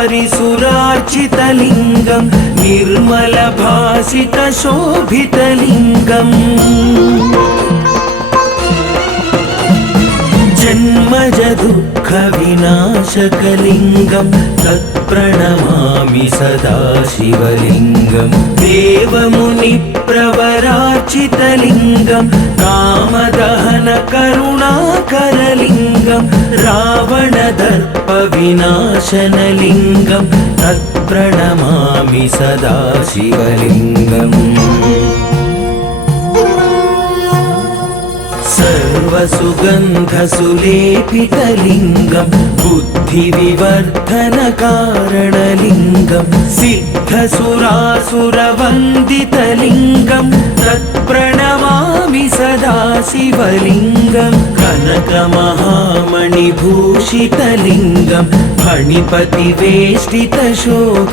हरिसुरार्चितलिङ्गं निर्मलभासितशोभितलिङ्गम् जन्मजदुःखविनाशकलिङ्गं तत्प्रणमामि सदा शिवलिङ्गं देवमुनिप्रवरार्चितलिङ्गं कामदहनकरुणाकरलिङ्गं रावणदर्पविनाशनलिङ्गं तत्प्रणमामि सदा शिवलिङ्गम् सर्वसुगन्धसुलेपितलिङ्गं बुद्धिविवर्धनकारणलिङ्गं सिद्धसुरासुरवन्दितलिङ्गं तत्प्रणमामि सदा शिवलिङ्गं कनकमहामणिभूषितलिङ्गं फणिपतिवेष्टितशोभितलिङ्गम्